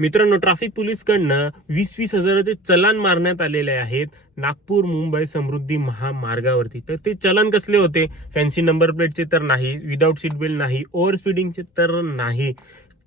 मित्रांनो, ट्रॅफिक पोलीसकडनं 20-20 हजाराचे चलान मारण्यात आलेले आहेत नागपूर मुंबई समृद्धी महामार्गावरती. तर ते चलान कसले होते? फॅन्सी नंबर प्लेटचे तर नाही, विदाऊट सीट बेल्ट नाही, ओव्हर स्पीडिंगचे तर नाही.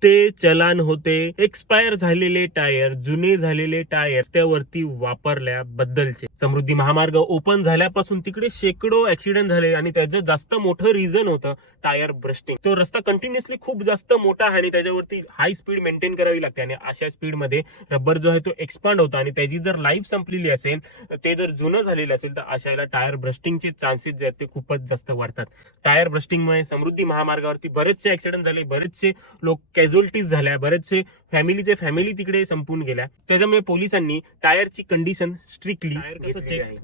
ते चलान होते एक्सपायर झालेले टायर, जुने झालेले टायर त्यावरती वापरल्याबद्दलचे. समृद्धी महामार्ग ओपन झाल्यापासून तिकडे शेकडो ऍक्सिडेंट झाले आणि त्याचं जास्त मोठं रिझन होतं टायर ब्रस्टिंग. तो रस्ता कंटिन्युअसली खूप जास्त मोठा आहे आणि त्याच्यावरती हाय स्पीड मेंटेन करावी लागते आणि अशा स्पीड मध्ये रबर जो आहे तो एक्सपांड होतो आणि त्याची जर लाईफ संपलेली असेल, ते जर जुनं झालेलं असेल, तर अशाला टायर ब्रस्टिंगचे चान्सेस जे आहेत ते खूपच जास्त वाढतात. टायर ब्रस्टिंगमुळे समृद्धी महामार्गावरती बरेचसे ऍक्सिडेंट झाले, बरेचसे लोक कॅज्युअलिटीज झाल्या, बरेचसे फॅमिली तिकडे संपून गेल्या. त्याच्यामुळे पोलिसांनी टायरची कंडिशन स्ट्रिक्टली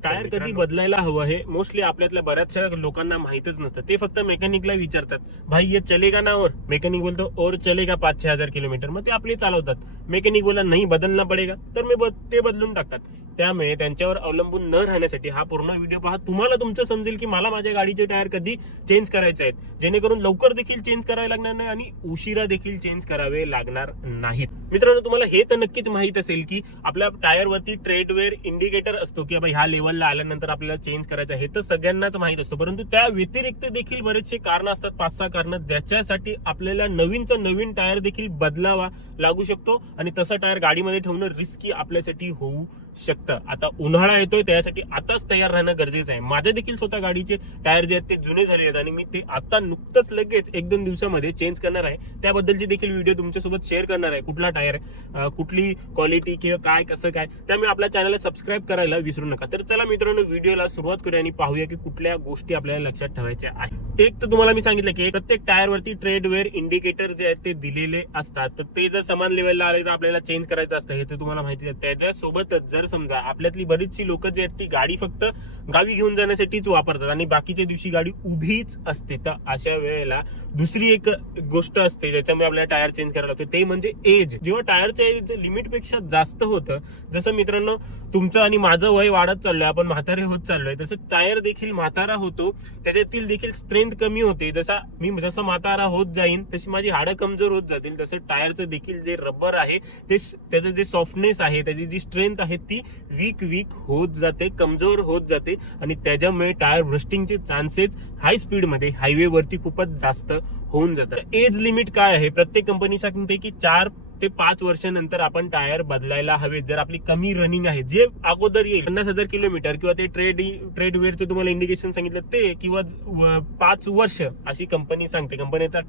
टायर कधी बदलायला हवं हे मोस्टली आपल्यातल्या बऱ्याचशा लोकांना माहितच नसतं. ते फक्त मेकॅनिकला विचारतात, भाई ये चलेगा ना? और मेकॅनिक बोलतो और चलेगा 5-6 हजार किलोमीटर. मग ते आपले चालवतात. मेकॅनिक बोला नाही बदलना पडेगा, तर मी ते बदलून टाकतात. त्यामुळे त्यांच्यावर अवलंबून न राहण्यासाठी हा पूर्ण व्हिडिओ पहा. तुम्हाला तुमचं समजेल की मला माझ्या गाडीचे टायर कधी चेंज करायचे आहेत, जेणेकरून लवकर देखील चेंज करावे लागणार नाही आणि उशिरा देखील चेंज करावे लागणार नाहीत. मित्रांनो, तुम्हाला हे तर नक्कीच माहित असेल की आपल्या टायरवरती ट्रेडवेअर इंडिकेटर असतो की ह्या लेवलला आल्यानंतर आपल्याला चेंज करायचं आहे. तर सगळ्यांनाच माहित असतो, परंतु त्या व्यतिरिक्त देखील बरेचसे कारण असतात, 5-6 कारण, ज्याच्यासाठी आपल्याला नवीन टायर देखील बदलावा लागू शकतो आणि तसा टायर गाडीमध्ये ठेवणं रिस्की आपल्यासाठी होऊ शकतं. आता उन्हाळा येतोय, त्यासाठी आताच तयार राहणं गरजेचं आहे. माझ्या देखील स्वतः गाडीचे टायर जे आहेत ते जुने झाले आहेत आणि मी ते आता नुकतंच लगेच 1-2 दिवसामध्ये चेंज करणार आहे. त्याबद्दलची देखील व्हिडिओ तुमच्यासोबत शेअर करणार आहे. कुठला टायर, कुठली क्वालिटी किंवा काय कसं काय, त्यामुळे आपल्या चॅनलला सबस्क्राईब करायला विसरू नका. तर चला मित्रांनो, व्हिडिओला सुरुवात करूया आणि पाहूया की कुठल्या गोष्टी आपल्याला लक्षात ठेवायच्या आहेत. एक तर तुम्हाला मी सांगितलं की प्रत्येक टायरवरती ट्रेडवेअर इंडिकेटर जे आहेत ते दिलेले असतात. तर ते जर समान लेवलला आले तर आपल्याला चेंज करायचं असतं, हे तर तुम्हाला माहिती आहे. त्याच्यासोबतच जर समजा आपल्यातली बरीचशी लोक जे आहेत ती गाडी फक्त गावी घेऊन जाण्यासाठीच वापरतात आणि बाकीच्या दिवशी गाडी उभीच असते, तर अशा वेळेला दुसरी एक गोष्ट असते ज्याच्यामुळे आपल्याला टायर चेंज करायला लागतो, ते म्हणजे एज. जेव्हा टायरच्या एज लिमिटपेक्षा जास्त होतं, जसं मित्रांनो तुमचं आणि माझं वय वाढत चाललंय, आपण म्हातारे होत चाललोय, तसं टायर देखील म्हातारा होतो, त्याच्यातील देखील स्ट्रेंथ कमी होते. जसं म्हातारा होत जाईन तशी माझी हाडं कमजोर होत जातील, तसं टायरचं देखील जे रबर आहे ते त्याचं जे सॉफ्टनेस आहे, त्याची जी स्ट्रेंथ आहे ती वीक होत जाते, कमजोर होत जाते आणि त्याच्यामुळे टायर ब्रस्टिंगचे चान्सेस हाय स्पीड मध्ये हायवे वरती खूपच जास्त होऊन जातात. एज लिमिट काय आहे? प्रत्येक कंपनी सांगते की 4 ते 5 वर्षानंतर आपण टायर बदलायला हवे. जर आपली कमी रनिंग आहे, जे अगोदर येईल 50,000 किलोमीटर किंवा ते ट्रेडवेअरचे तुम्हाला इंडिकेशन सांगितलं ते, किंवा 5 वर्ष अशी कंपनी सांगते.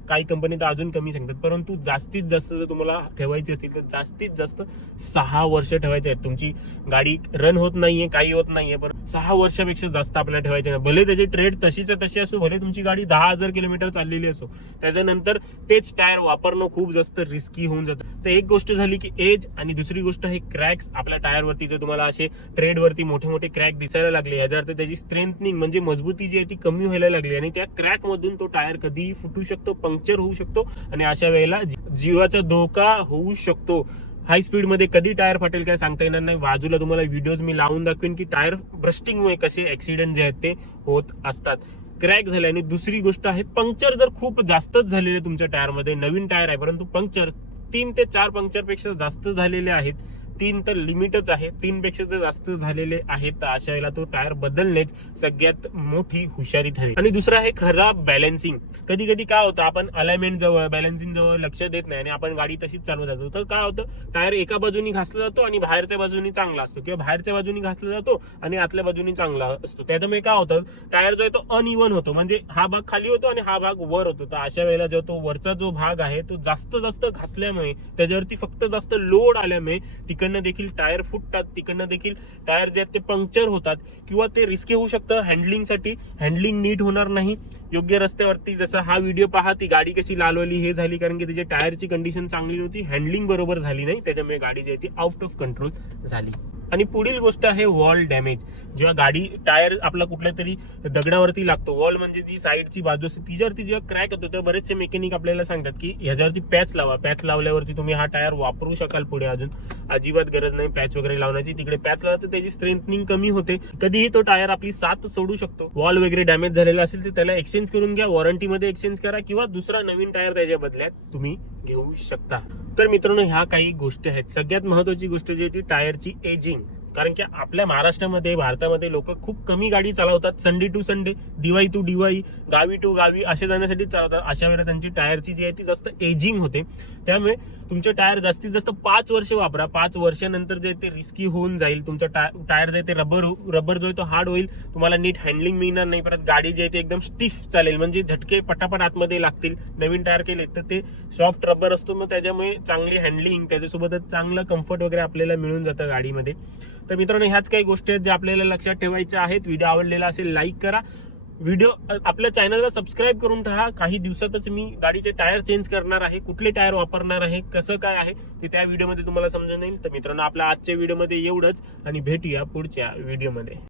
काही कंपनी तर अजून कमी सांगतात, परंतु जास्तीत जास्त जर तुम्हाला ठेवायची असतील तर जास्तीत जास्त 6 वर्ष ठेवायचे आहेत. तुमची गाडी रन होत नाहीये, काही होत नाहीये, पण 6 वर्षापेक्षा जास्त आपल्याला ठेवायचे नाही. भले त्याची ट्रेड तशी असो, भले तुमची गाडी 10,000 किलोमीटर चाललेली असो, त्याच्यानंतर तेच टायर वापरणं खूप जास्त रिस्की होऊन जातं. तर एक गोष्ट झाली की एज, आणि दुसरी गोष्ट आहे क्रॅक्स. आपल्या टायरवरती जर तुम्हाला असे ट्रेडवरती मोठे क्रॅक दिसायला लागले, याचा अर्थ त्याची स्ट्रेंथनिंग म्हणजे मजबूती जी आहे ती कमी व्हायला लागली आणि त्या क्रॅक मधून तो टायर कधीही फुटू शकतो, पंक्चर होऊ शकतो आणि अशा वेळेला जीवाचा धोका होऊ शकतो. हाय स्पीड मध्ये कधी टायर फाटेल काय सांगता येणार नाही. बाजूला तुम्हाला व्हिडिओज मी लावून दाखवेन की टायर ब्रस्टिंगमुळे कसे ऍक्सिडेंट जे आहेत ते होत असतात, क्रॅक झाले. आणि दुसरी गोष्ट आहे पंक्चर. जर खूप जास्तच झालेले तुमच्या टायरमध्ये, नवीन टायर आहे परंतु पंक्चर 3 ते 4 पंक्चर पेक्षा जास्त झालेले आहेत, 3 तर लिमिटच आहे, 3 पेक्षा जर जास्त झालेले आहेत, तर अशा वेळेला तो टायर बदलणेच सगळ्यात मोठी हुशारी ठरेल. आणि दुसरं आहे खराब बॅलन्सिंग. कधी काय होतं, आपण अलाइनमेंट जवळ, बॅलन्सिंग जवळ लक्ष देत नाही आणि आपण गाडी तशीच चालवत जातो, तर काय होतं, टायर एका बाजूनी घासला जातो आणि बाहेरच्या बाजूनी चांगला असतो, किंवा बाहेरच्या बाजूनी घासला जातो आणि आतल्या बाजूनी चांगला असतो. त्याच्यामुळे काय होतं, टायर जो आहे तो अनइव्हन होतो, म्हणजे हा भाग खाली होतो आणि हा भाग वर होतो. तर अशा वेळेला जो तो वरचा जो भाग आहे तो जास्त घासल्यामुळे, त्याच्यावरती फक्त जास्त लोड आल्यामुळे तिकडनं देखील टायर फुटतात, तिकडनं देखील टायर जे आहेत ते पंक्चर होतात, किंवा ते रिस्की होऊ शकतं हँडलिंगसाठी. हँडलिंग नीट होणार नाही योग्य रस्त्यावरती. जसं हा व्हिडिओ पहा, ती गाडी कशी लालवली हे झाली कारण की त्याची टायरची कंडिशन चांगली नव्हती, हँडलिंग बरोबर झाली नाही, त्याच्यामुळे गाडी जी आहे ती आउट ऑफ कंट्रोल झाली. आणि पुढील गोष्ट आहे वॉल डॅमेज. जेव्हा गाडी टायर आपला कुठल्या तरी दगडावरती लागतो, वॉल म्हणजे जी साईडची बाजू असते तिच्यावरती जेव्हा क्रॅक होतो, तेव्हा बरेचसे मेकॅनिक आपल्याला सांगतात की ह्याच्यावरती पॅच लावा, पॅच लावल्यावरती तुम्ही हा टायर वापरू शकाल पुढे अजून. अजिबात गरज नाही पॅच वगैरे लावण्याची. तिकडे पॅच लावला तर त्याची स्ट्रेंथनिंग कमी होते. कधीही तो टायर आपली साथ सोडू शकतो. वॉल वगैरे डॅमेज झालेला असेल तर त्याला एक्सचेंज करून घ्या, वॉरंटीमध्ये एक्सचेंज करा किंवा दुसरा नवीन टायर त्याच्या बदल्यात तुम्ही घेऊ शकता. तर मित्रांनो, ह्या काही गोष्टी आहेत. सगळ्यात महत्वाची गोष्ट जी आहे ती टायरची एजिंग. कारण की आपल्या महाराष्ट्रामध्ये, भारतामध्ये लोक खूप कमी गाडी चालवतात. Sunday to Sunday, Diwali to Diwali, गावी टू गावी असे जाण्यासाठी चालवतात. अशा वेळेला त्यांची टायरची जी आहे ती जास्त एजिंग होते. त्यामुळे तुमचे टायर जास्तीत जास्त 5 वर्ष वापरा. 5 वर्षानंतर जे ते रिस्की होऊन जाईल. तुमचा टायर जे ते रबर जो आहे तो हार्ड होईल. तुम्हाला नीट हँडलिंग मिळणार नाही. परत गाडी जी आहे ती एकदम स्टिफ चालेल, म्हणजे झटके पटापट आतमध्ये लागतील. नवीन टायर केले तर ते सॉफ्ट रबर असतो, मग त्याच्यामुळे चांगली हँडलिंग, त्याच्यासोबतच चांगलं कम्फर्ट वगैरे आपल्याला मिळून जातं गाडीमध्ये. तर मित्रांनो, ह्याच काही गोष्टी आहेत ज्या आपल्याला लक्षात ठेवायच्या आहेत. व्हिडिओ आवडलेला असेल लाईक करा. व्हिडिओ आपल्या चॅनलला सबस्क्राईब करून ठेवा. काही दिवसातच मी गाडीचे टायर चेंज करणार आहे. कुठले टायर वापरणार आहे, कसं काय आहे ते त्या व्हिडिओमध्ये तुम्हाला समजून येईल. तर मित्रांनो, आपल्या आजच्या व्हिडिओमध्ये एवढंच आणि भेटूया पुढच्या व्हिडिओमध्ये.